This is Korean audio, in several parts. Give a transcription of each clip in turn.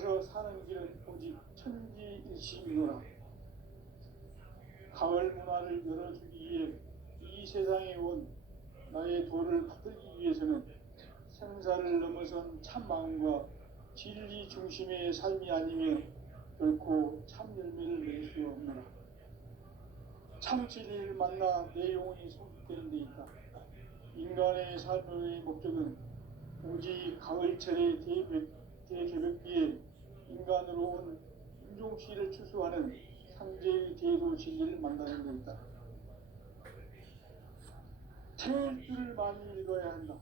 따라서 사는 길은 오직 천지일시이노라. 가을 문화를 열어주기 위해 이 세상에 온 나의 도를 받들기 위해서는 생사를 넘어선 참 마음과 진리 중심의 삶이 아니면 결코 참 열매를 낼 수 없노라. 참 진리를 만나 내 영혼이 성숙되는 데 있다. 인간의 삶의 목적은 오직 가을철의 대개벽기에 인간으로 온 인종씨를 추수하는 상제의 대도 진리를 만나는 데 있다. 태일주를 많이 읽어야 한다.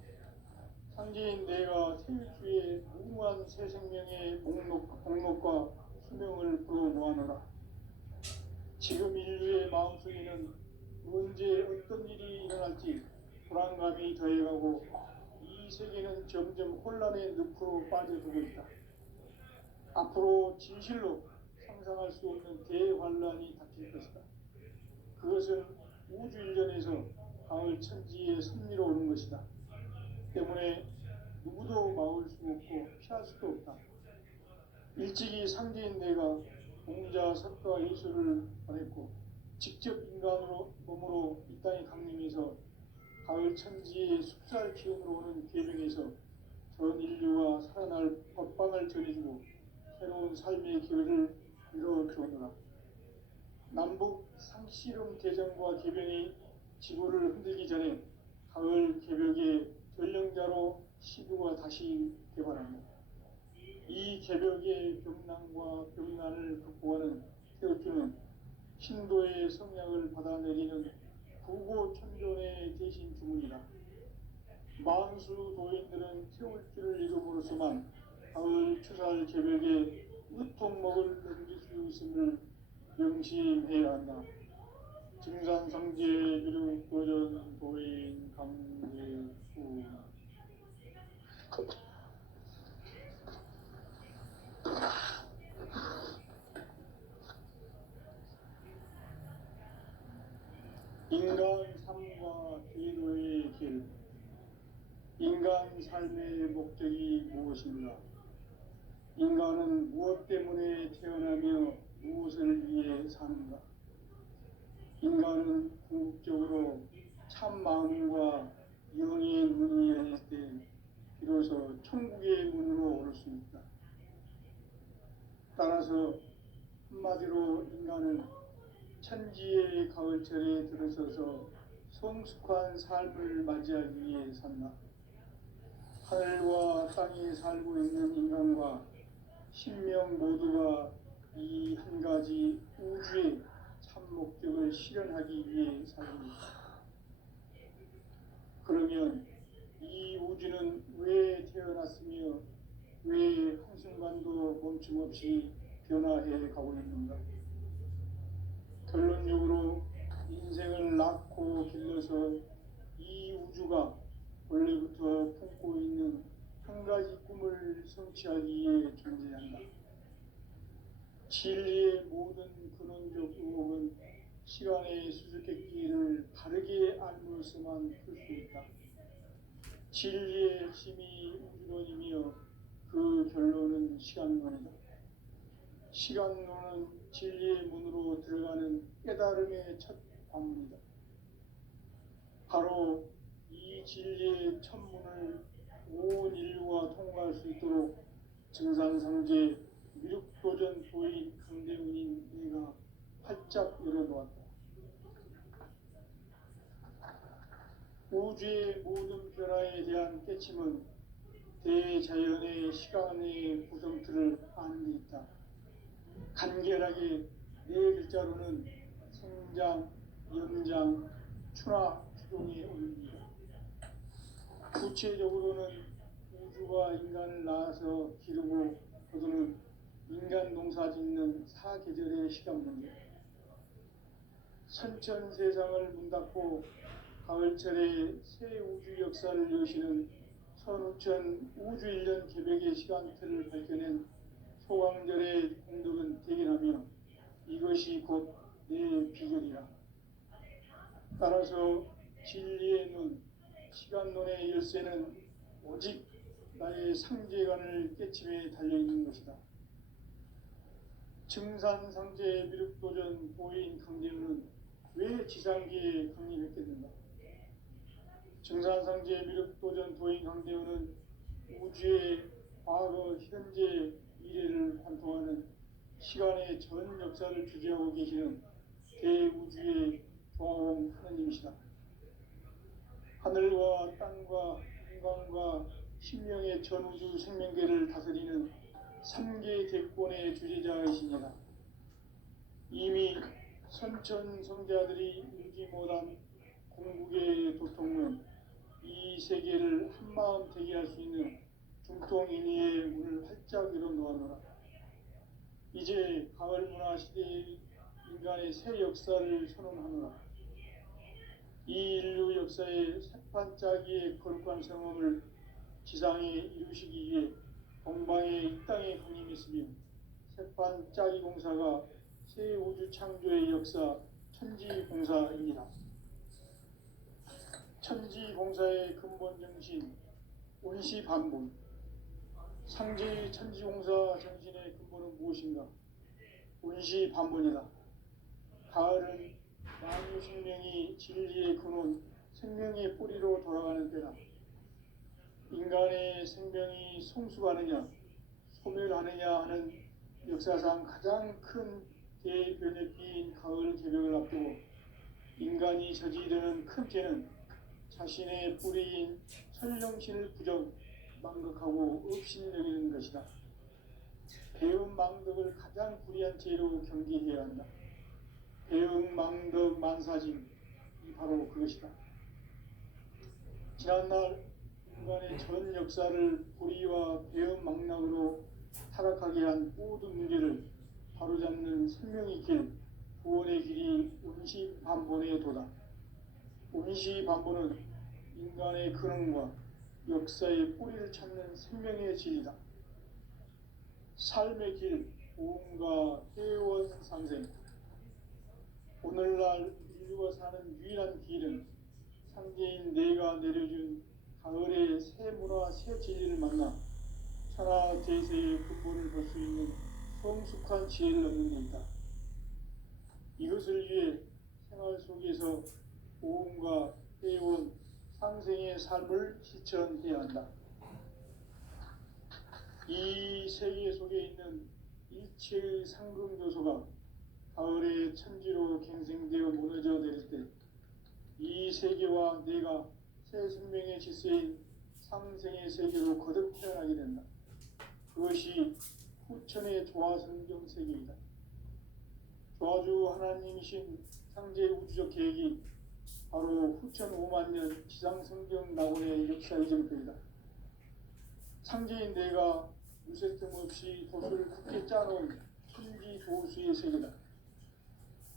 상제인 내가 태일주의 무궁한 새 생명의 목록과 수명을 불어 모아노라. 지금 인류의 마음속에는 언제 어떤 일이 일어날지 불안감이 더해가고 이 세계는 점점 혼란의 늪으로 빠져들고 있다. 앞으로 진실로 상상할 수 없는 대환란이 닥칠 것이다. 그것은 우주 일전에서 가을 천지의 섭리로 오는 것이다. 때문에 누구도 막을 수 없고 피할 수도 없다. 일찍이 상제인 내가 공자, 석가, 예수를 보냈고 직접 인간으로 몸으로 이 땅에 강림해서 가을 천지의 숲살 기운으로 오는 계명에서 전 인류가 살아날 법방을 전해주고 새로운 삶의 기회를 이뤄주었노라. 남북 상씨름 개정과 개병이 지구를 흔들기 전에 가을 개벽의 전령자로 시부가 다시 개발합니다. 이 개벽의 병난과 병난을 극복하는 태울주는 신도의 성약을 받아내리는 부고천존의 대신 주문이다. 만수 도인들은 태울주를 이름으로서만 가을 추살 개벽에 으통목을 넘길 수 있음을 명심해야 한다. 증산상제 유력도전 도인 강제후. 인간 삶과 계도의 길. 인간 삶의 목적이 무엇인가? 인간은 무엇 때문에 태어나며 무엇을 위해 사는가? 인간은 궁극적으로 참 마음과 영의 문이 열릴 때 비로소 천국의 문으로 오를 수 있다. 따라서 한마디로 인간은 천지의 가을철에 들어서서 성숙한 삶을 맞이하기 위해 산다. 하늘과 땅에 살고 있는 인간과 신명 모두가 이 한 가지 우주의 참 목적을 실현하기 위해 살립니다. 그러면 이 우주는 왜 태어났으며 왜 한순간도 멈춤없이 변화해 가고 있는가? 결론적으로 인생을 낳고 길러서 이 우주가 원래부터 품고 있는 한 가지 꿈을 성취하기 위해 존재한다. 진리의 모든 근원적 의혹은 시간의 수수께끼를 바르게 알므로서만 풀 수 있다. 진리의 핵심이 우주론이며 그 결론은 시간론이다. 시간론은 진리의 문으로 들어가는 깨달음의 첫 관문이다. 바로 이 진리의 첫 문을 온 인류가 통과할 수 있도록 증산상제 미륵도전 도인 강대훈인 내가 활짝 열어놓았다. 우주의 모든 변화에 대한 깨침은 대자연의 시간의 구성틀을 아는 데 있다. 간결하게 네 글자로는 생장, 연장, 추나 추종의 원리이다. 구체적으로는 우주가 인간을 낳아서 기르고 거두는 인간 농사 짓는 사계절의 시간 문제. 선천 세상을 문 닫고 가을철에 새 우주 역사를 여시는 선우천 우주 1년 개벽의 시간틀을 밝혀낸 소강절의 공덕은 대견하며 이것이 곧 내 비결이라. 따라서 진리의 눈, 시간론의 열쇠는 오직 나의 상제관을 깨침에 달려있는 것이다. 증산상제 미륵도전 도인 강제우는 왜 지상계에 강림했겠는가? 증산상제 미륵도전 도인 강제우는 우주의 과거, 현재, 미래를 관통하는 시간의 전 역사를 주재하고 계시는 대우주의 조화홍 하느님이시다. 하늘과 땅과 인간과 신명의 전우주 생명계를 다스리는 3계 대권의 주재자이시니라. 이미 선천성자들이 이루지 못한 궁극의 도통은 이 세계를 한마음 되게 할 수 있는 중통인의의 문을 활짝 열어놓아노라. 이제 가을 문화 시대의 인간의 새 역사를 선언하노라. 이 인류 역사의 새판짜기의 거룩한 성험을 지상에 이루시기 위해 동방의 이 땅에 강림했으며 새판짜기 공사가 새 우주 창조의 역사 천지공사입니다. 천지공사의 근본 정신 온시반본. 상제 천지공사 정신의 근본은 무엇인가? 온시반본이다. 가을은 만유 생명이 진리의 근원, 생명의 뿌리로 돌아가는 때다. 인간의 생명이 성숙하느냐, 소멸하느냐 하는 역사상 가장 큰 대변혁기인 가을 개벽을 앞두고 인간이 저지르는 큰 죄는 자신의 뿌리인 설령신을 부정, 망극하고 업신여기는 것이다. 배움 망덕을 가장 불의한 죄로 경계해야 한다. 배움 망덕 만사짐이 바로 그것이다. 지난날 인간의 전 역사를 불의와 배움 망락으로 타락하게 한 모든 문제를 바로잡는 생명의 길, 구원의 길이 온시반본의 도다. 온시반본은 인간의 근원과 역사의 뿌리를 찾는 생명의 진리다. 삶의 길, 보험과 회원 상생. 오늘날 인류가 사는 유일한 길은 상제인 내가 내려준 가을의 새 문화, 새 진리를 만나 천하 대세의 근본을 볼 수 있는 성숙한 지혜를 얻는 데 있다. 이것을 위해 생활 속에서 보험과 회원, 상생의 삶을 실천해야 한다. 이 세계 속에 있는 일체의 상금교소가 가을의 천지로 갱생되어 무너져 내릴 때 이 세계와 내가 새 생명의 질서인 상생의 세계로 거듭 태어나게 된다. 그것이 후천의 조화성경 세계이다. 조화주 하나님이신 상제 우주적 계획이 바로 후천 5만 년 지상성경 낙원의 역사의 정표이다. 상제인 내가 무쇠 틈 없이 도수를 굳게 짜놓은 천지 도수의 세계다.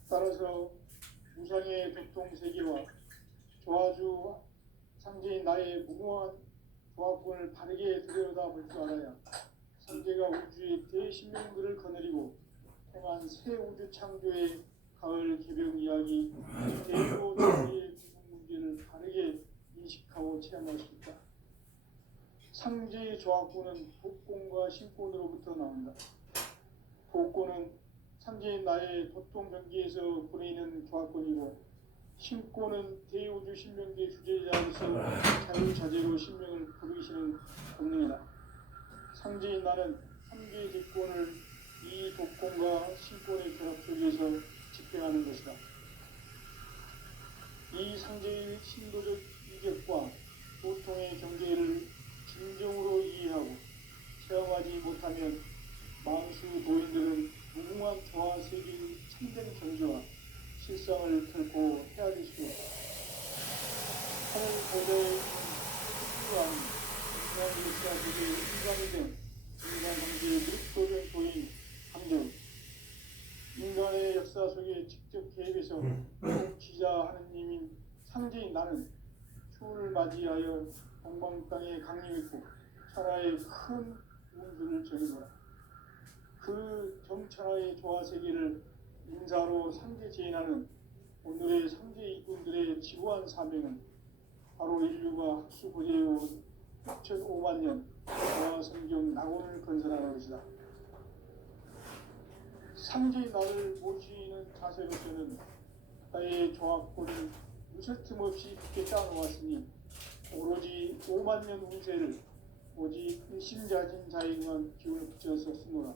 따라서 무상의 격통 세계와 조화주 상제인 나의 무궁한 조화권을 바르게 들여다볼 줄 알아야 상제가 우주의 대신명들을 거느리고 행한 새 우주 창조의 가을 개벽 이야기, 대로 진리의 궁극 문제를 바르게 인식하고 체험할 수 있다. 상제의 조화권은 복권과 신권으로부터 나온다. 복권은 상제인 나의 도통 경계에서 보내는 조화권이고, 신권은 대우주 신명계 주제자로서 자유자재로 신명을 부르시는 권능이다. 상제인 나는 3개의 직권을 이 독권과 신권의 결합 속에서 집행하는 것이다. 이 상제의 신도적 이격과 보통의 경계를 진정으로 이해하고 체험하지 못하면 만수 도인들은 무궁한 조화 세계의 참된 경지와 실상을 결코 헤아릴 수 없다. 하늘 고대에 있는 훌륭한 인간 역사 세계의 인간이 된 인간 경제의 미륵도전 도인 강제우. 인간의 역사 속에 직접 개입해서 통치자 하느님인 상제인 나는 추후를 맞이하여 동방 땅에 강림했고 천하의 큰 운수를 전해노라. 그 정천하의 조화 세계를 인사로 상제 제인하는 오늘의 상제 일꾼들의 지구한 사명은 바로 인류가 학수 고대해온 6,500만 년 조화 성경 낙원을 건설하는 것이다. 상제의 나를 모시는 자세로서는 나의 조합권을 무쇠틈없이 굳게 따놓았으니 오로지 5만 년 운세를 오직 일심자진 자에게만 기운을 붙여서 쓰노라.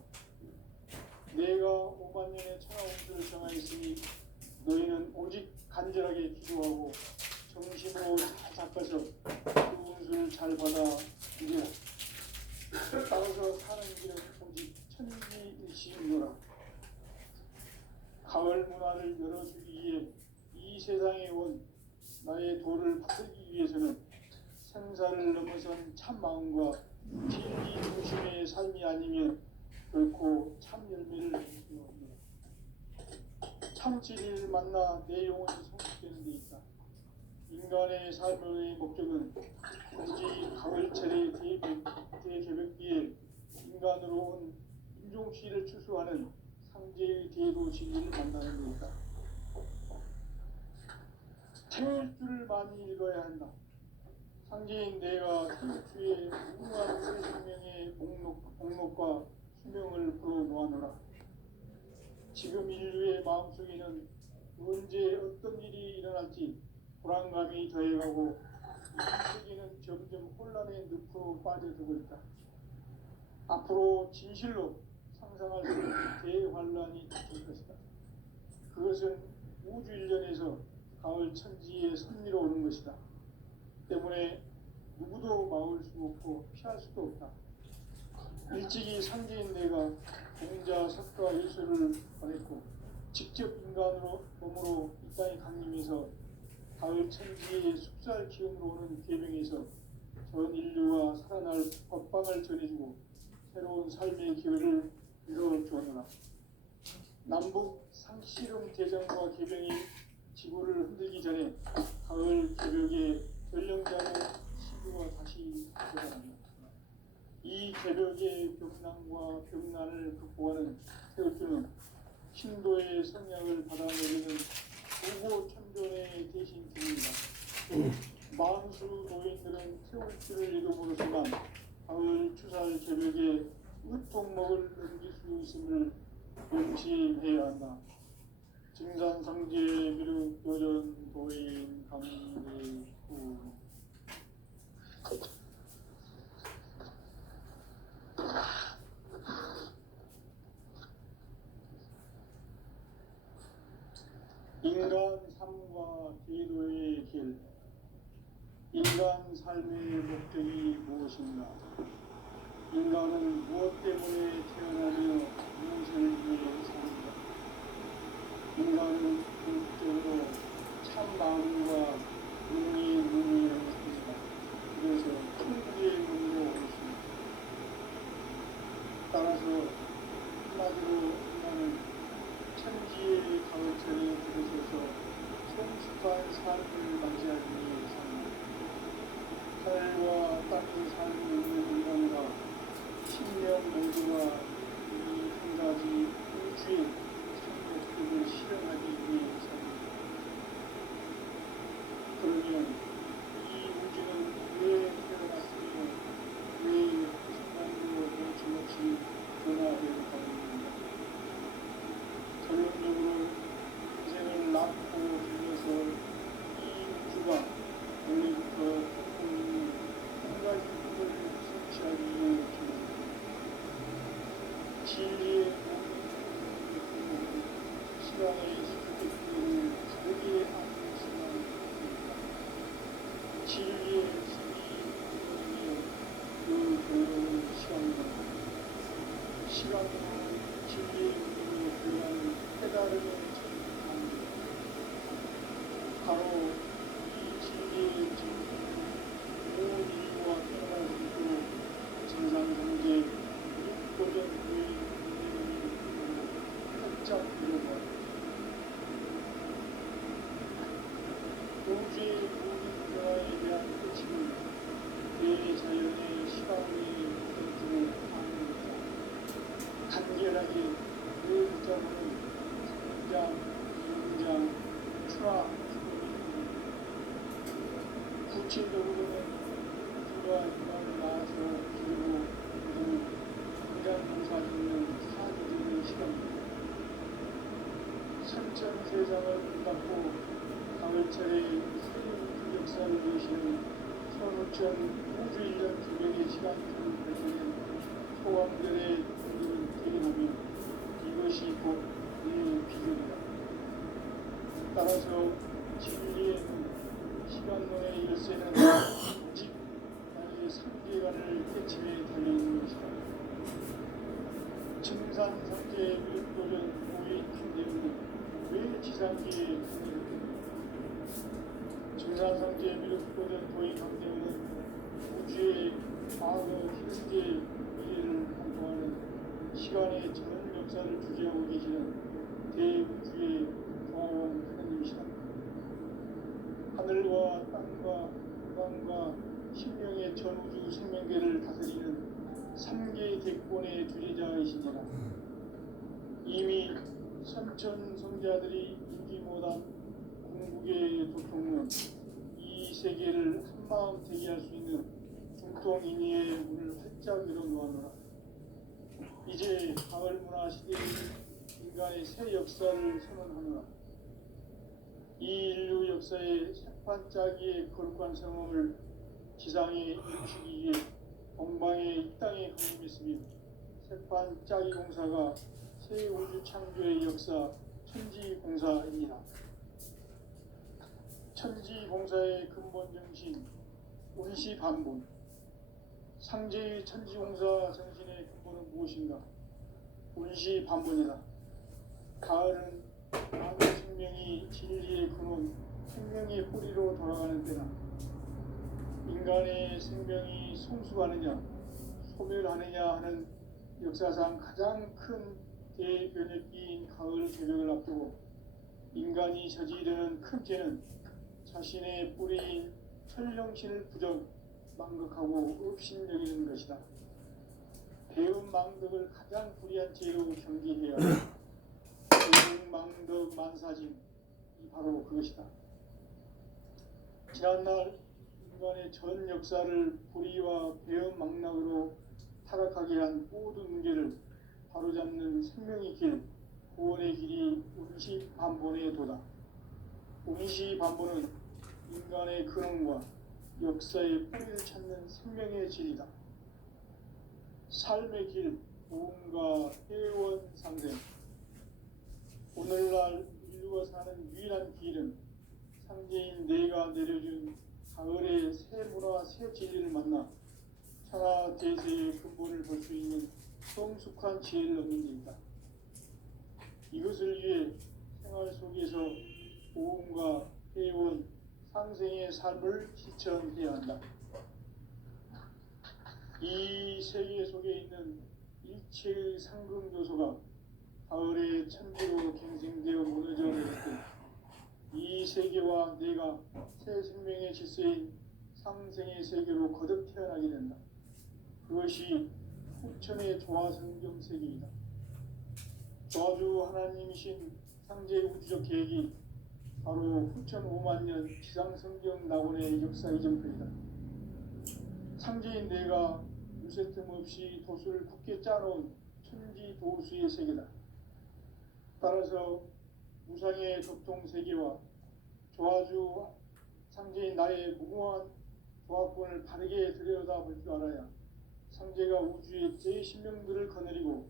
내가 5만 년의 천하 운수를 정하였으니 너희는 오직 간절하게 기도하고 정심으로 잘 닦아서 그 운수를 잘 받아 누리라. 따라서 사는 길은 오직 천지일시이노라. 가을 문화를 열어주기 위해 이 세상에 온 나의 도를 받기 위해서는 생사를 넘어선 참 마음과 진리 중심의 삶이 아니면 결코 참 열매를 맺을 수 없노라. 참 진리를 만나 내 영혼이 성숙되는 데 있다. 인간의 삶의 목적은 오직 가을철의 대개벽기에 인간으로 온 인종시를 추수하는 상제의 대도 진리를 만나는 데 있다. 태울주를 많이 읽어야 한다. 상제인 내가 태울주의 무궁한 새 생명의 목록과 수명을 풀어놓아노라. 지금 인류의 마음속에는 언제 어떤 일이 일어날지 불안감이 더해가고 이 세계는 점점 혼란의 늪으로 빠져들고 있다. 앞으로 진실로 상상할 수 없는 대환란이 닥칠 것이다. 그것은 우주 일련에서 가을 천지의 섭리로 오는 것이다. 때문에 누구도 막을 수 없고 피할 수도 없다. 일찍이 상제인 내가 공자, 석가, 예수를 보냈고 직접 인간으로 몸으로 이 땅에 강림해서 가을 천지의 숲살 기운으로 오는 계명에서 전 인류가 살아날 법방을 전해주고 새로운 삶의 기회를 이뤄주었노라. 남북 상씨름 대전과 개병이 지구를 흔들기 전에 가을 개벽의 전령자로 시구가 다시 되어갑니다. 이 개벽의 벽난과 벽난을 극복하는 태울주는 신도의 성약을 받아내리는 우고천존의 대신 드립니다. 만수 노인들은 태울주를 읽음으로써만 가을 추살 개벽에 으통목을 넘길 수 있음을 명심해야 한다. 증산상제 비륵 도전 도인 강대구. 인간 삶과 기도의 길. 인간 삶의 목적이 무엇인가? 인간은 무엇 때문에 태어나며 무엇을 위해 사는가? 인간은 궁극적으로 참 마음과 눈이 있습니다. 그래서 천국의 문으로 오겠습니다. 따라서 한마디로 인간은 천지의 가을철에 들어서서 성숙한 삶을 맞이하기 위해 삽니다. 하늘과 땅의 삶이 있는 인간과 신명 모두가 이 한 가지 우주의 참 목적을 실현하기 위해 삽니다. 그러면 이 우주는 왜 태어났으며 왜 순간도 멈춤없이 변화되어 가는가? 결론적으로 인생을 낳고 들여서 이 우주가 원래부터 한 가지 꿈을 성취하기 위해 줍니다. 진리의 시간의 시간을 다르게 하는 시간입니다. 진리의 시간이 그 교육의 시간입니다. 시간은 진리의 문으로 들어가는 깨달음의 전입니다. 바로 이 진리의 전입은 모든 인류와 태어날 수 있도록 증산상제 육도전 부의 활짝 열어보았다. 우주의 모든 변화에 대한 끝은 대자연의 시간의 끝을 아는 것이다. 간결하게 그 붙잡는 성장, 성장, 추락, 구체적으로는 우주가 인간을 낳아서 기르고 성장 농사 짓는 사주적인 시간입니다. 계시는 15,000 우주인력 기백의 시간표를 발견해 소왕들의 분들을 대견하며 이것이 곧 내 비전이다. 따라서 진리의 눈, 시간론의 열쇠는 오직 나의 상계관을 깨침에 달려있는 것이다. 증산상계의 밀도전 오인 킹대우는 왜 지상계에 있느냐? 증산상계의 밀도전 도인 강대우는 우주의 과거 현재 미래를 관통하는 시간의 전 역사를 주재하고 계시는 대우주의 종아원 하나님이시다. 하늘과 땅과 공간과 신명의 전우주 생명계를 다스리는 3개 대권의 주제자이시니라. 이미 선천 성자들이 인기 못한 궁극의 도통은 이 세계를 한마음 대기할 수 있는 중동인의의 문을 활짝 열어놓았노라. 이제 가을 문화 시대의 인간의 새 역사를 선언하노라. 이 인류 역사의 색반짜기의 거룩한 성험을 지상에 일으키기 위해 동방의 이 땅에 강림했으며 색반짜기 공사가 새 우주 창조의 역사 천지공사입니다. 천지공사의 근본 정신 운시 반본. 상제의 천지공사 정신의 근본은 무엇인가? 운시 반본이다. 가을은 만물 생명이 진리의 근원, 생명의 뿌리로 돌아가는 때나 인간의 생명이 성숙하느냐, 소멸하느냐 하는 역사상 가장 큰 대변혁기인 가을 개벽을 앞두고 인간이 저지르는 큰 죄는 자신의 뿌리인 천령신을 부정, 망극하고 업신여기는 것이다. 배운 망덕을 가장 불의한 죄로 경계해야 한다. 배운 망덕 만사진, 이 바로 그것이다. 지난날 인간의 전 역사를 불의와 배은 망락으로 타락하게 한 모든 문제를 바로잡는 생명의 길, 구원의 길이 운시 반본의 도다. 운시 반본은 인간의 근원과 역사의 뿌리를 찾는 생명의 진리다. 삶의 길, 무언가 회원 상생. 오늘날 인류가 사는 유일한 길은 상제인 내가 내려준 가을의 새 문화, 새 진리를 만나 천하 대세의 근본을 볼 수 있는 성숙한 지혜를 얻는 데 있다. 이것을 위해 생활 속에서 모험과 회원, 상생의 삶을 실천해야 한다. 이 세계 속에 있는 일체의 상금 요소가 가을의 천지로 갱생되어 무너져 내릴 때 이 세계와 내가 새 생명의 질서인 상생의 세계로 거듭 태어나게 된다. 그것이 후천의 조화성경 세계이다. 조화주 하나님이신 상제 우주적 계획이 바로 후천 5만 년 지상성경 낙원의 역사 이전편이다. 상제인 내가 유세 틈 없이 도수를 굳게 짜놓은 천지 도수의 세계다. 따라서 무상의 교통 세계와 조화주 상제인 나의 무궁한 조합권을 바르게 들여다볼 줄 알아야 상제가 우주의 제10명들을 거느리고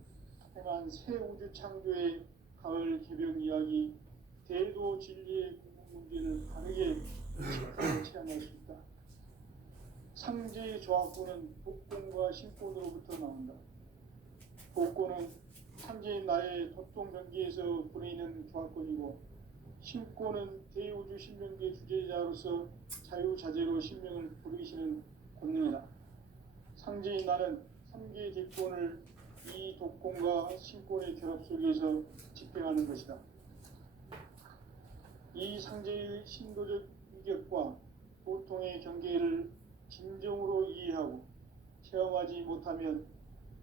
행한 새 우주 창조의 가을 개벽 이야기, 대도 진리의 궁극 문제를 바르게 체크하고 체험할 수 있다. 상제의 조합권은 복권과 신권으로부터 나온다. 복권은 상제인 나의 도통 경계에서 보내는 조합권이고, 신권은 대우주 신명계 주제자로서 자유자재로 신명을 부르시는 권능이다. 상제인 나는 3개의 대권을 이 독권과 신권의 결합 속에서 집행하는 것이다. 이 상제의 신도적 위격과 보통의 경계를 진정으로 이해하고 체험하지 못하면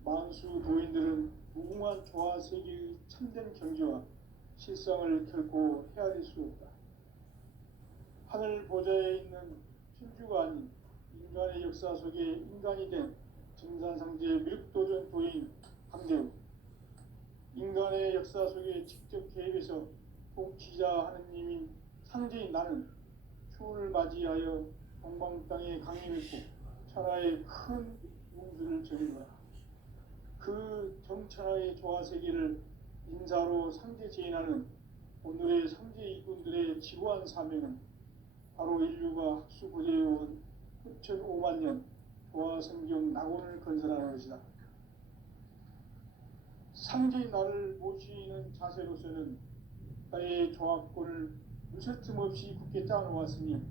만수 도인들은 무궁한 조화 세계의 참된 경지와 실상을 결코 헤아릴 수 없다. 하늘 보좌에 있는 천주가 아닌 인간의 역사 속에 인간이 된 증산상제의 밀도전 도인 강대우, 인간의 역사 속에 직접 개입해서 통치자 하느님인 상제인 나는 추운을 맞이하여 동방 땅에 강림했고 천하에 큰 운수를 전인다. 그 정천하의 조화세계를 인사로 상제 제인하는 오늘의 상제 이군들의 지구한 사명은 바로 인류가 학수 고대해온 9,5만 년 조화성경 낙원을 건설하는 것이다. 상제의 나를 모시는 자세로서는 나의 조합권을 무설틈 없이 굳게 짜놓았으니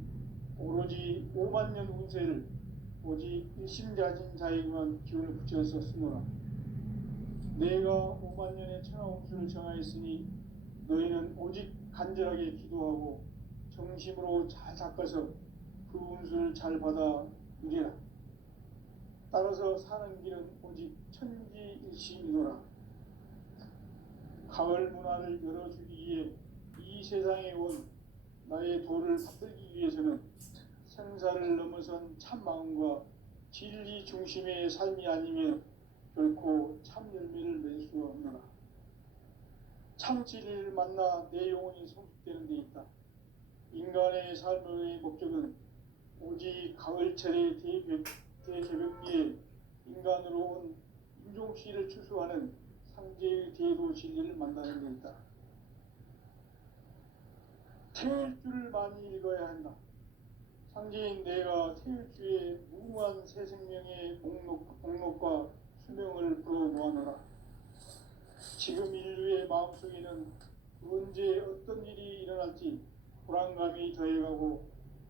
오로지 5만 년 운세를 오직 일심자진 자에게만 기운을 붙였었으므로 내가 5만 년의 천하 운수를 정하였으니 너희는 오직 간절하게 기도하고 정심으로 잘 닦아서 그 운수를 잘 받아 누리라. 따라서 사는 길은 오직 천지일심이노라. 가을 문화를 열어주기 위해 이 세상에 온 나의 도를 받들기 위해서는 생사를 넘어선 참 마음과 진리 중심의 삶이 아니면 결코 참 열매를 맺을 수 없노라. 참 진리를 만나 내 영혼이 성숙되는 데 있다. 인간의 삶의 목적은 오직 가을철의 대개벽기에 인간으로 온 인종씨를 추수하는 상제의 대도 진리를 만나는 데 있다. 태일주를 많이 읽어야 한다. 상제인 내가 태일주의 무궁한 새 생명의 목록과 수명을 불어놓아노라. 지금 인류의 마음속에는 언제 어떤 일이 일어날지 불안감이 더해가고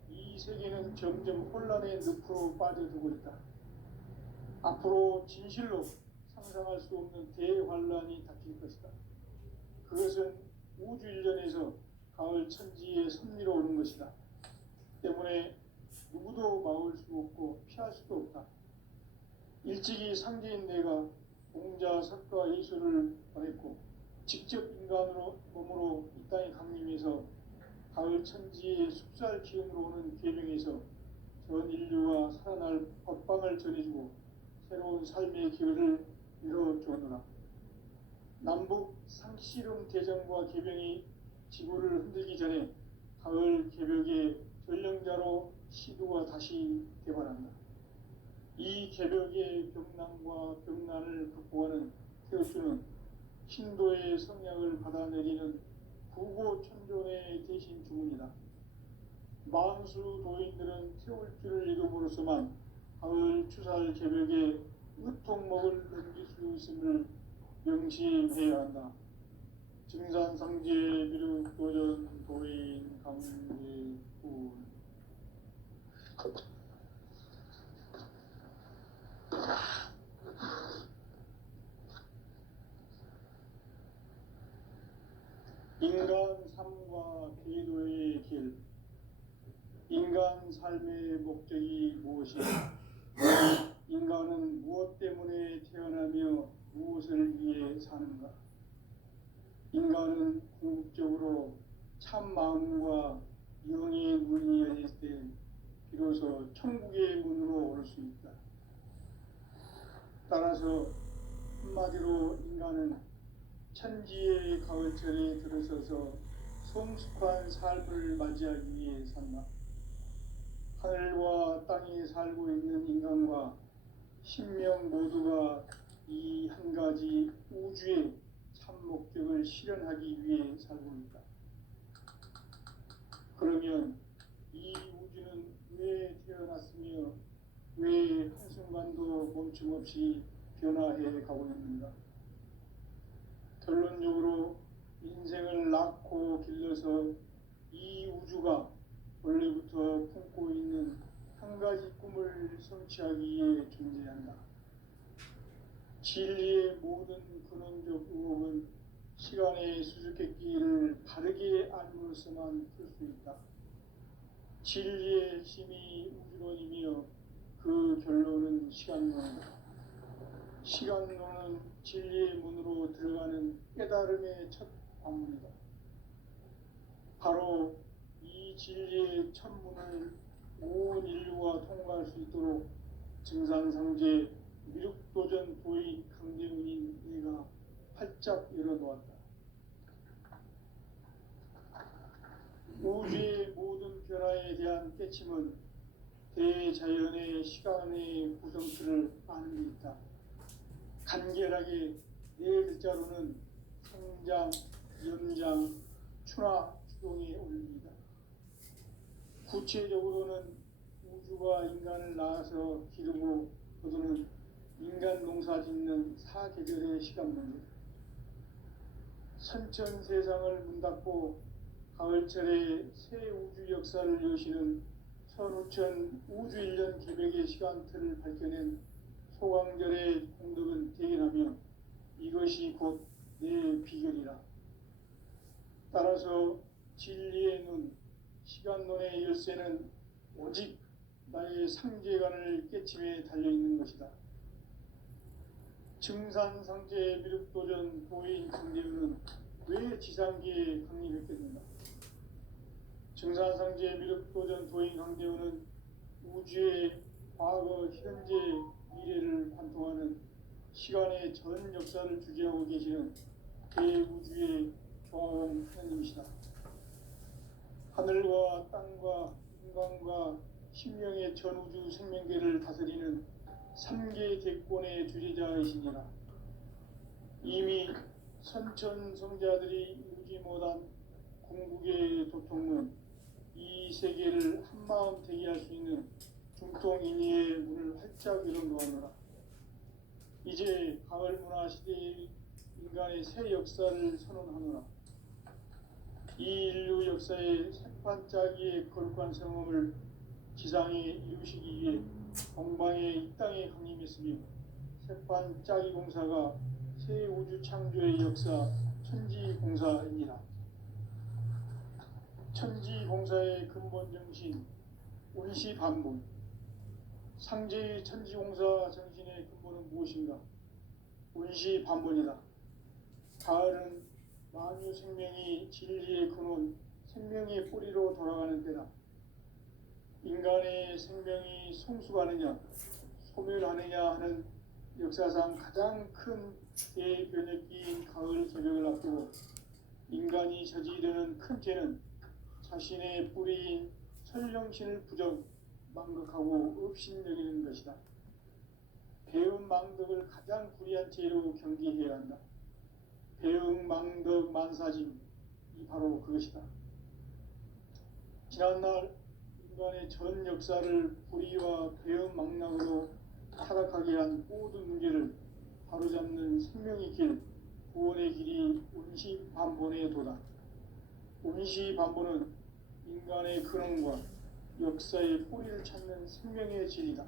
이 세계는 점점 혼란의 늪으로 빠져들고 있다. 앞으로 진실로 상상할 수 없는 대환란이 닥칠 것이다. 그것은 우주 일전에서 가을 천지의 섭리로 오는 것이다. 때문에 누구도 막을 수 없고 피할 수도 없다. 일찍이 상제인 내가 공자, 석가, 예수를 보냈고 직접 인간으로 몸으로 이 땅에 강림해서 가을 천지의 숙살 기운으로 오는 계명에서 전 인류가 살아날 법방을 전해주고 새로운 삶의 기회를 이뤄주었노라. 남북 상씨름 대전과 계병이 지구를 흔들기 전에 가을 개벽의 전령자로 시도가 다시 개발한다. 이 개벽의 병난과 병난을 극복하는 태울주는 신도의 성약을 받아내리는 구고천존의 대신 주문이다. 만수 도인들은 태울주를 이름으로서만 가을 추살 개벽의 으통목을 넘길 수 있음을 명심해야 한다. 증산상제 비륵도전 도인 강제군 인간 삶과 기도의 길. 인간 삶의 목적이 무엇이냐? 인간은 무엇 때문에 태어나며 무엇을 위해 사는가? 인간은 궁극적으로 참 마음과 영의 문이 열릴 때 비로소 천국의 문으로 올 수 있다. 따라서 한마디로 인간은 천지의 가을철에 들어서서 성숙한 삶을 맞이하기 위해 산다. 하늘과 땅에 살고 있는 인간과 신명 모두가 이 한 가지 우주의 참 목적을 실현하기 위해 살고 있다. 그러면 이 우주는 왜 태어났으며 왜 한순간도 멈춤없이 변화해 가고 있는가? 결론적으로 인생을 낳고 길러서 이 우주가 원래부터 품고 있는 한 가지 꿈을 성취하기 위해 존재한다. 진리의 모든 근원적 의혹은 시간의 수수께끼를 바르게 알므로서만 풀 수 있다. 진리의 핵심이 우주론이며 그 결론은 시간론이다. 시간론은 진리의 문으로 들어가는 깨달음의 첫 방문이다. 바로 이 진리의 첫 문을 온 인류가 통과할 수 있도록 증산상제 미륵도전 도인 강제문인 내가 활짝 열어놓았다. 우주의 모든 변화에 대한 깨침은 대자연의 시간의 구성틀을 아는 데 있다. 간결하게 네 글자로는 성장, 연장, 추나 추동에 올립니다. 구체적으로는 우주가 인간을 낳아서 기르고 거두는 인간 농사 짓는 사계절의 시간입니다. 선천 세상을 문닫고 가을철에 새 우주 역사를 여시는 선우천 우주 1년 개벽의 시간틀을 밝혀낸 소강절의 공덕은 대견하며 이것이 곧 내 비결이라. 따라서 진리의 눈, 시간론의 열쇠는 오직 나의 상제관을 깨침에 달려있는 것이다. 증산상제 미륵도전 도인 강대우는 왜 지상계에 강림했겠는가? 증산상제 미륵도전 도인 강대우는 우주의 과거, 현재, 미래를 관통하는 시간의 전 역사를 주재하고 계시는 대우주의 조화원 하나님이시다. 하늘과 땅과 인간과 신명의 전우주 생명계를 다스리는 3계 대권의 주재자이시니라. 이미 선천성자들이 이루지 못한 궁극의 도통은 이 세계를 한마음 되게 할 수 있는 중통인의의 문을 활짝 열어놓았노라. 이제 가을 문화 시대의 인간의 새 역사를 선언하노라. 이 인류 역사의 새판짜기의 거룩한 성험을 지상에 이루시기 위해 동방의 이 땅에 강림했으며 새판짜기 공사가 새 우주 창조의 역사 천지공사입니다. 천지공사의 근본 정신 운시반본. 상제의 천지공사 정신의 근본은 무엇인가? 운시반본이다. 가을은 만유 생명이 진리의 근원, 생명의 뿌리로 돌아가는 때다. 인간의 생명이 성숙하느냐, 소멸하느냐 하는 역사상 가장 큰 대변혁기인 가을 개벽을 앞두고 인간이 저지르는 큰 죄는 자신의 뿌리인 설령신을 부정, 망극하고 업신여기는 것이다. 배운 망덕을 가장 불의한 죄로 경계해야 한다. 배응 망덕 만사짐이 바로 그것이다. 지난날 인간의 전 역사를 불의와 배응 망락으로 타락하게 한 모든 문제를 바로잡는 생명의 길, 구원의 길이 운시반본의 도다. 운시반본은 인간의 근원과 역사의 뿌리를 찾는 생명의 진리다.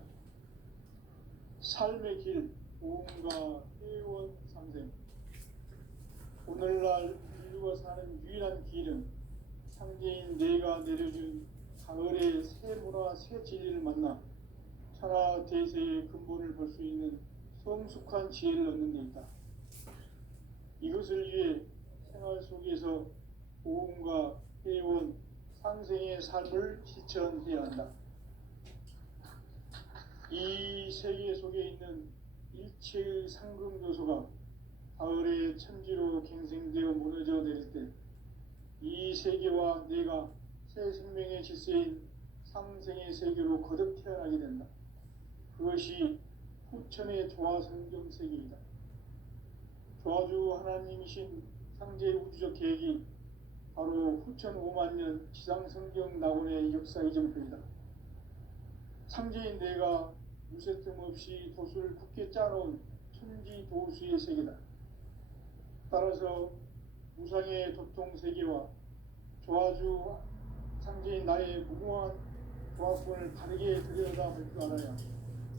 삶의 길, 보험과 회원 상생. 오늘날 인류가 사는 유일한 길은 상제인 내가 내려준 가을의 새 문화, 새 진리를 만나 천하 대세의 근본을 볼 수 있는 성숙한 지혜를 얻는 데 있다. 이것을 위해 생활 속에서 보험과 회원, 상생의 삶을 실천해야 한다. 이 세계 속에 있는 일체의 상금 요소가 가을의 천지로 갱생되어 무너져 내릴 때 이 세계와 내가 새 생명의 질서인 상생의 세계로 거듭 태어나게 된다. 그것이 후천의 조화성경 세계이다. 조화주 하나님이신 상제의 우주적 계획이 바로 후천 5만 년 지상성경 낙원의 역사 이정표이다. 상제인 내가 무쇠뜸 없이 도수를 굳게 짜놓은 천지도수의 세계다. 따라서 무상의 도통 세계와 조화주 상제인 나의 무궁한 조화권을 바르게 들여다볼 줄 알아야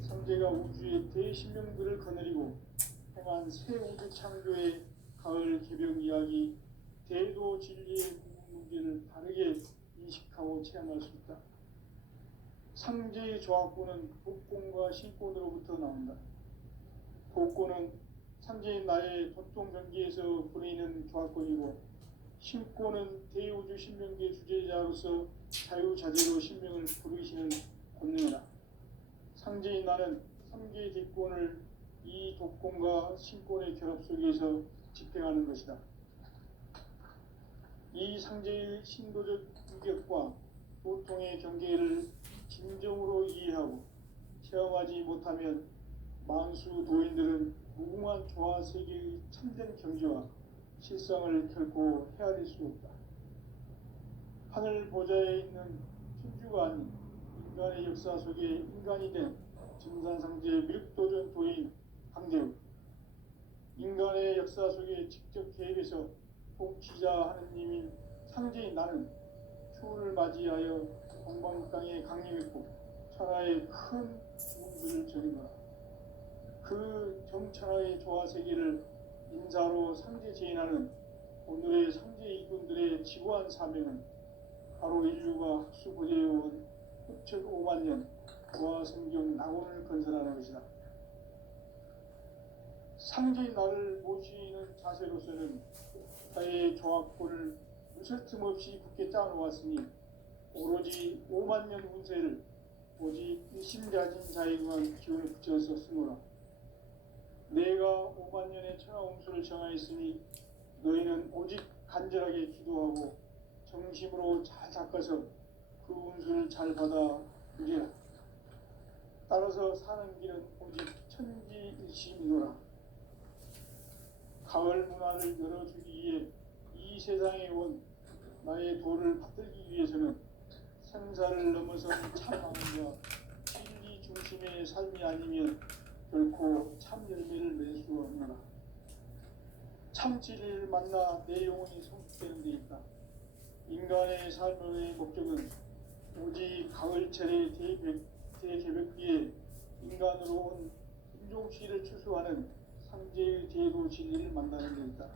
상제가 우주의 대신명들을 거느리고 행한 새 우주 창조의 가을 개벽 이야기, 대도 진리의 문제를 바르게 인식하고 체험할 수 있다. 상제의 조화권은 복권과 신권으로부터 나온다. 복권은 상제인 나의 도통 경계에서 보내는 조화권이고, 신권은 대우주 신명계 주제자로서 자유자재로 신명을 부르시는 권능이다. 상제인 나는 3개의 대권을 이 독권과 신권의 결합 속에서 집행하는 것이다. 이 상제의 신도적 유격과 고통의 경계를 진정으로 이해하고 체험하지 못하면 만수 도인들은 무궁한 조화 세계의 참된 경지와 실상을 결코 헤아릴 수 없다. 하늘 보좌에 있는 천주가 아닌 인간의 역사 속에 인간이 된 증산상제 밀도전 도인 강대우, 인간의 역사 속에 직접 개입해서 통치자 하느님인 상제인 나는 추운을 맞이하여 동방 땅에 강림했고 천하의 큰 운수를 전인거라. 그 정천하의 조화 세계를 인사로 상제 제인하는 오늘의 상제 이군들의 지구한 사명은 바로 인류가 학수고대해온 흡천 5만 년 조화 성경 낙원을 건설하는 것이다. 상제인 나를 모시는 자세로서는 나의 조합권을 무설틈 없이 굳게 짜놓았으니 오로지 5만 년 운세를 오직 일심가진 자에게만 기운을 붙여서 쓰노라. 내가 5만 년의 천하 운수를 정하였으니 너희는 오직 간절하게 기도하고 정심으로 잘 닦아서 그 운수를 잘 받아 누리라. 따라서 사는 길은 오직 천지일심이노라. 가을 문화를 열어주기 위해 이 세상에 온 나의 도를 받들기 위해서는 생사를 넘어선 참마음과 진리 중심의 삶이 아니면 결코 참 열매를 맺을 수 없노라. 참 진리를 만나 내 영혼이 성숙되는 데 있다. 인간의 삶의 목적은 오직 가을철의 대개벽기에 인간으로 온 인종시를 추수하는 상제의 대도 진리를 만나는 데 있다.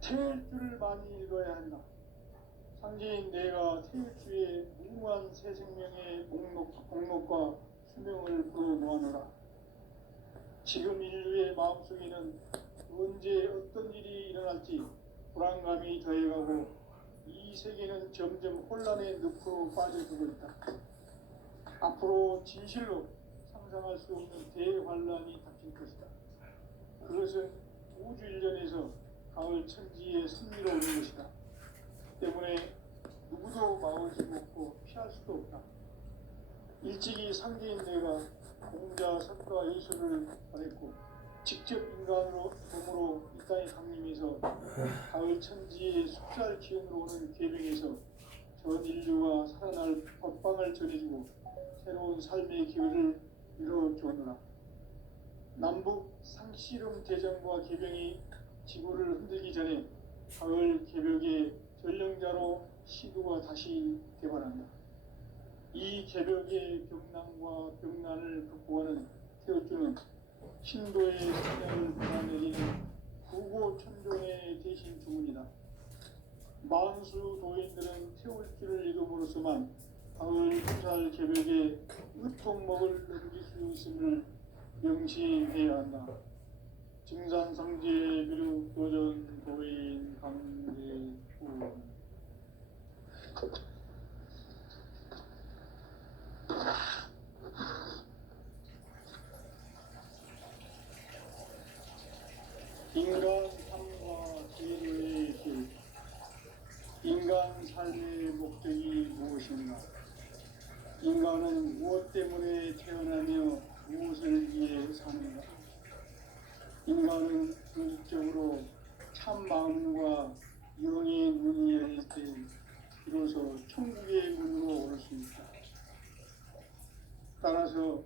태일주를 많이 읽어야 한다. 상제인 내가 태일주의 무궁한 새 생명의 목록과 수명을 불어놓아노라. 지금 인류의 마음속에는 언제 어떤 일이 일어날지 불안감이 더해가고 이 세계는 점점 혼란의 늪으로 빠져들고 있다. 앞으로 진실로 상상할 수 없는 대환란이 닥칠 것이다. 그것은 우주 일전에서 가을 천지에 승리로 오는 것이다. 때문에 누구도 막을 수 없고 피할 수도 없다. 일찍이 상제인 내가 공자, 석가, 예수를 보냈고 직접 인간으로 몸으로 이 땅에 강림해서 가을 천지의 숙살 기운으로 오는 계명에서 전 인류가 살아날 법방을 전해주고 새로운 삶의 기회를 이뤄주었노라. 남북 상씨름 대전과 개병이 지구를 흔들기 전에 가을 개벽의 전령자로 시도가 다시 개발한다. 이 개벽의 병난과 병난을 극복하는 태우주는 신도의 사명을 받아내리는 구고천존의 대신 주문이다. 만수 도인들은 태울주를 읽음으로써만 가을 후살 개벽의 의통목을 넘길 수 있음을 명시해야 한다. 증산상제 비루 도전 도인 강대훈. 인간 삶과 제도의 길. 인간 삶의 목적이 무엇인가? 인간은 무엇 때문에 태어나며 무엇을 위해 사는가? 인간은 궁극적으로 참 마음과 영의 문이 열릴 때 비로소 천국의 문으로 올 수 있다. 따라서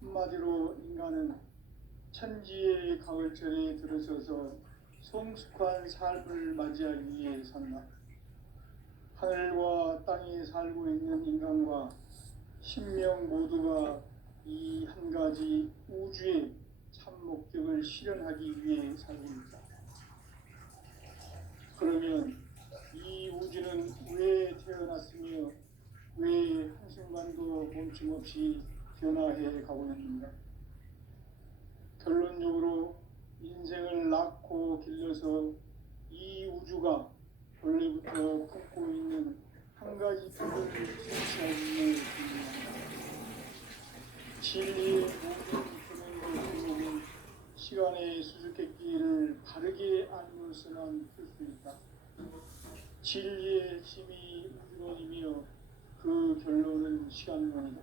한마디로 인간은 천지의 가을철에 들어서서 성숙한 삶을 맞이하기 위해 산다. 하늘과 땅에 살고 있는 인간과 신명 모두가 이 한 가지 우주의 참 목적을 실현하기 위해 살고 있다. 그러면 이 우주는 왜 태어났으며 왜 한순간도 멈춤없이 변화해 가고 있는가? 결론적으로 인생을 낳고 길러서 이 우주가 원래부터 품고 있는 한 가지 뜻을 성취하기를 기원한다. 진리의 모든 근원과 시간의 수수께끼를 바르게 알므로서만 풀 수 있다. 진리의 힘이 우주론이며 그 결론은 시간론이다.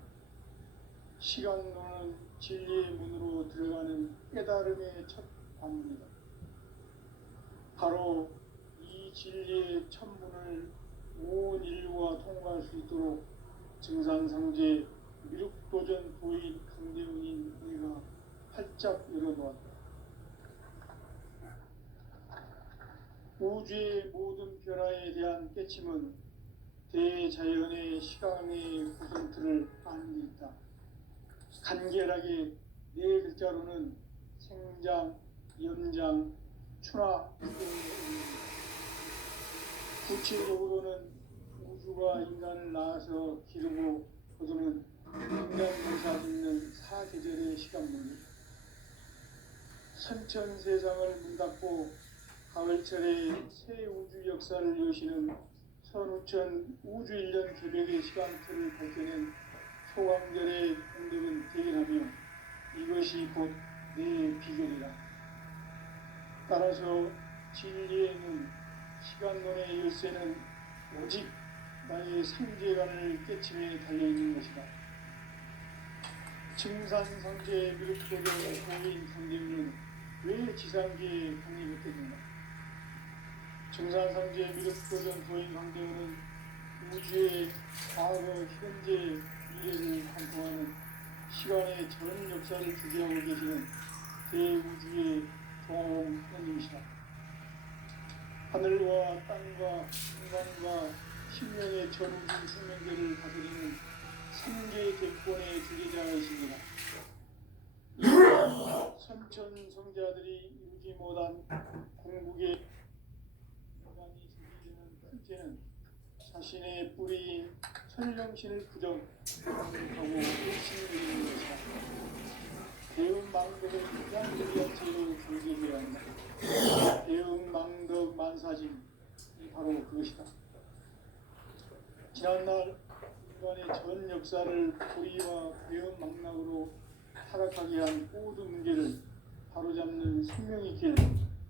시간론은 진리의 문으로 들어가는 깨달음의 첫 관문이다. 바로 이 진리의 첫 문을 온 인류가 통과할 수 있도록 증산상제 미륵도전 도인 강대훈인 내가 활짝 열어놓았다. 우주의 모든 변화에 대한 깨침은 대자연의 시간의 구성틀을 아는 데 있다. 간결하게 네 글자로는 생장, 연장, 추나 구체적으로는 우주가 인간을 낳아서 기르고 거두는 인간 공사 짓는 사계절의 시간문이 선천 세상을 문 닫고 가을철에 새 우주 역사를 여시는 선우천 우주 1년 개벽의 시간틀을 밝혀낸 소강절의 공덕은 대견하며 이것이 곧 내 비결이다. 따라서 진리에는 시간론의 열쇠는 오직 나의 상제관을 깨침에 달려있는 것이다. 증산상제 미륵도전 도인 강대훈은 왜 지상계에 강림했겠는가? 증산상제 미륵도전 도인 강대훈은 우주의 과거, 현재, 미래를 관통하는 시간의 전 역사를 주재하고 계시는 대우주의 종원님이시다. 하늘과 땅과 인간과 신명의 전우주 생명계를 다스리는 삼계 대권의 주제자이십니다. 선천 성자들이 이루지 못한 궁극의 인간이 소비되는 큰죄는 자신의 뿌리인 천령신을 부정하고 의심을 이루는 것이다. 대응망덕을 가장 유리한 죄로 경계해야 한다. 대응망덕 만사짐이 바로 그것이다. 지난날 인간의 전 역사를 불의와 대응망락으로 타락하게 한 모든 문제를 바로잡는 생명의 길,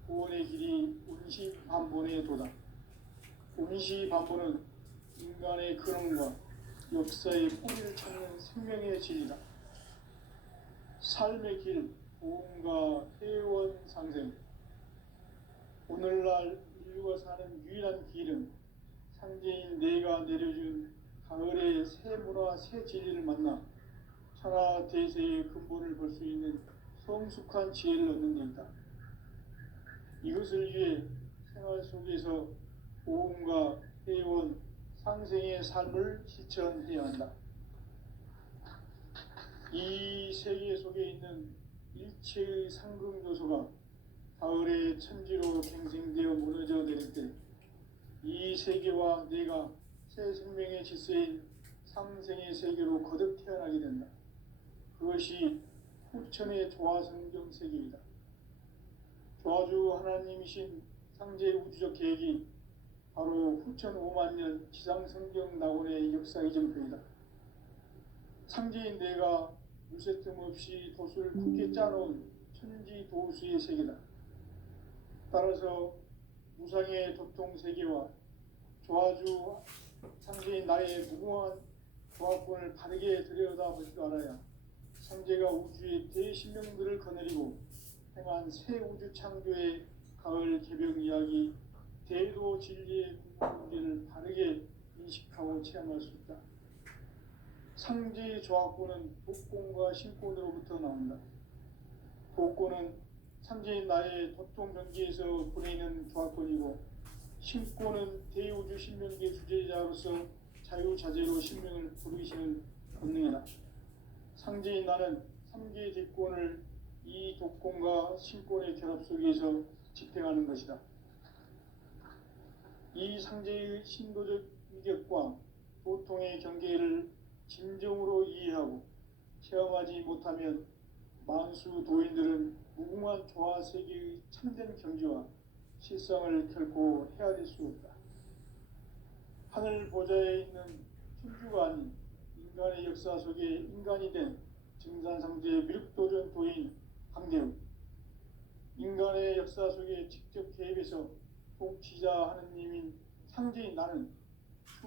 구원의 길이 운시반본의 도다. 운시반본은 인간의 근원과 역사의 뿌리를 찾는 생명의 진리다. 삶의 길, 보험과 회원 상생. 오늘날 인류가 사는 유일한 길은 상제인 내가 내려준 가을의 새 문화, 새 진리를 만나 천하 대세의 근본을 볼 수 있는 성숙한 지혜를 얻는 데 있다. 이것을 위해 생활 속에서 보험과 회원, 상생의 삶을 실천해야 한다. 이 세계 속에 있는 일체의 상금 요소가 가을의 천지로 갱생되어 무너져 내릴 때 이 세계와 내가 새 생명의 질서인 상생의 세계로 거듭 태어나게 된다. 그것이 후천의 조화성경 세계이다. 조화주 하나님이신 상제 우주적 계획이 바로 후천 5만 년 지상성경 낙원의 역사의 전표이다. 상제인 내가 물새 틈 없이 돛을 굳게 짜놓은 천지 도수의 세계다. 따라서 무상의 도통세계와 조화주 상제인 나의 무궁한 조합권을 바르게 들여다볼 줄 알아야 상제가 우주의 대신명들을 거느리고 행한 새 우주 창조의 가을 개벽 이야기, 대도 진리의 궁극 문제를 바르게 인식하고 체험할 수 있다. 상제의 조합권은 독권과 신권으로부터 나온다. 독권은 상제인 나의 도통 경계에서 보내는 조합권이고, 신권은 대우주 신명계 주제자로서 자유자재로 신명을 부르시는 본능이다. 상제인 나는 3개의 대권을 이 독권과 신권의 결합 속에서 집행하는 것이다. 이 상제의 신도적 위격과 도통의 경계를 진정으로 이해하고 체험하지 못하면 만수 도인들은 무궁한 조화 세계의 참된 경지와 실상을 결코 헤아릴 수 없다. 하늘 보좌에 있는 천주가 아닌 인간의 역사 속에 인간이 된 증산상제 미륵도전 도인 강대훈, 인간의 역사 속에 직접 개입해서 통치자 하느님인 형제인 나는